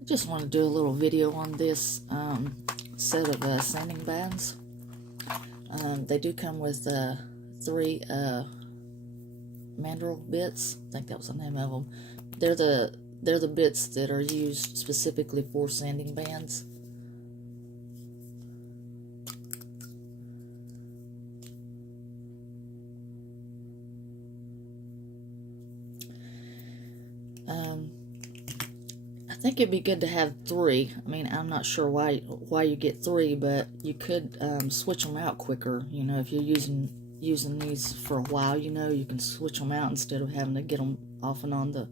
I just want to do a little video on this set of sanding bands. They do come with 3 mandrel bits. I think that was the name of them. They're the bits that are used specifically for sanding bands. I think it'd be good to have 3. I mean, I'm not sure why you get 3, but you could switch them out quicker. You know, if you're using these for a while, you know, you can switch them out instead of having to get them off and on the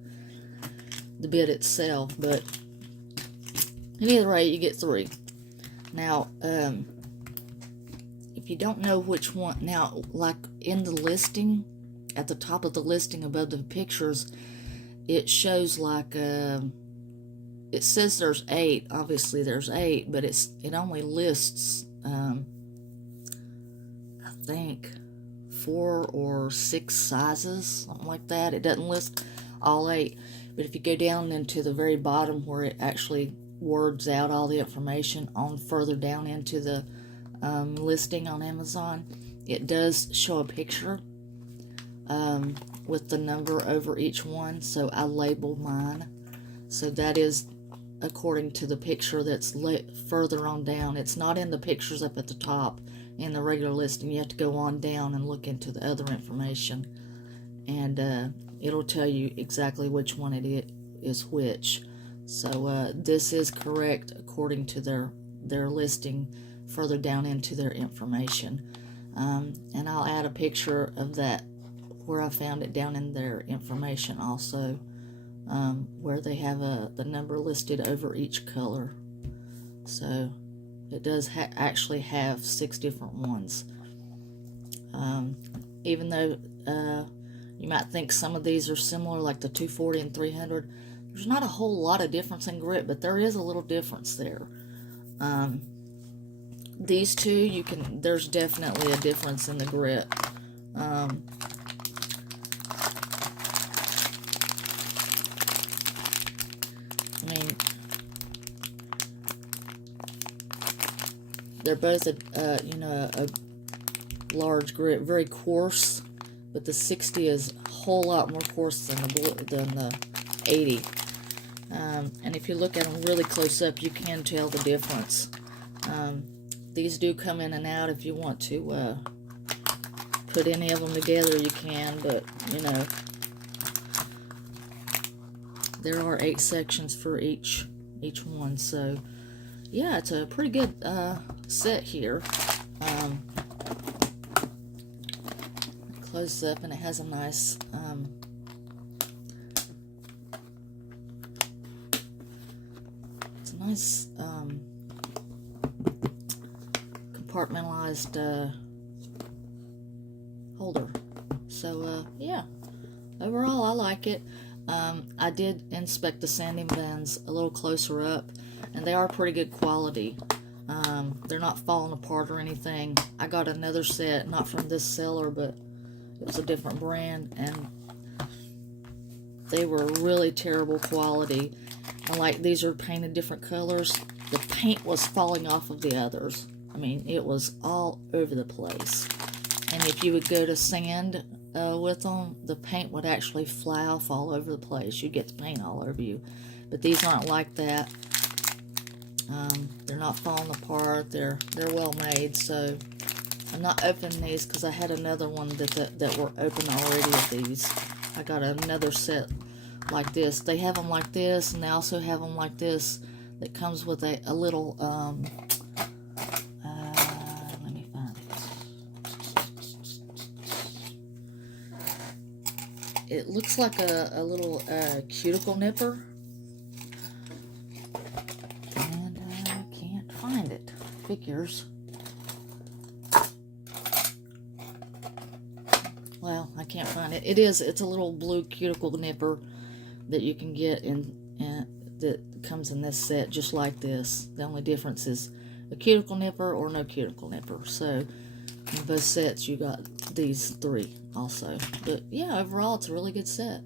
bit itself. But at either rate, you get 3. Now, if you don't know which one, now, like in the listing, at the top of the listing above the pictures, it shows like it says there's 8. Obviously there's 8, but it only lists I think 4 or 6 sizes, something like that. It doesn't list all 8. But if you go down into the very bottom where it actually words out all the information on further down into the listing on Amazon, it does show a picture with the number over each one. So I labeled mine, so that is according to the picture that's further on down. It's not in the pictures up at the top in the regular listing. You have to go on down and look into the other information, and it'll tell you exactly which one it is which. So this is correct according to their listing further down into their information. And I'll add a picture of that where I found it down in their information also, where they have the number listed over each color. So it does actually have 6 different ones. Even though you might think some of these are similar, like the 240 and 300, there's not a whole lot of difference in grip, but there is a little difference there. These two, there's definitely a difference in the grip. I mean, they're both a large grip, very coarse, but the 60 is a whole lot more coarse than the 80. And if you look at them really close up, you can tell the difference. These do come in and out. If you want to put any of them together, you can, but you know, there are 8 sections for each one. So yeah, it's a pretty good set here. Closes up, and it has a nice compartmentalized holder. So yeah, overall I like it. I did inspect the sanding bands a little closer up, and they are pretty good quality. They're not falling apart or anything. I got another set, not from this seller, but it was a different brand, and they were really terrible quality. And like, these are painted different colors. The paint was falling off of the others. I mean, it was all over the place. And if you would go to sand with them, the paint would actually fly off all over the place. You get the paint all over you. But these aren't like that. They're not falling apart. They're well made. So I'm not opening these because I had another one that were open already of these. I got another set like this. They have them like this, and they also have them like this that comes with a little let me find it. It looks like a little cuticle nipper, and I can't find it. Figures. Well, I can't find it. It's a little blue cuticle nipper that you can get that comes in this set, just like this. The only difference is a cuticle nipper or no cuticle nipper. So in both sets you got these 3 also. But yeah, overall it's a really good set.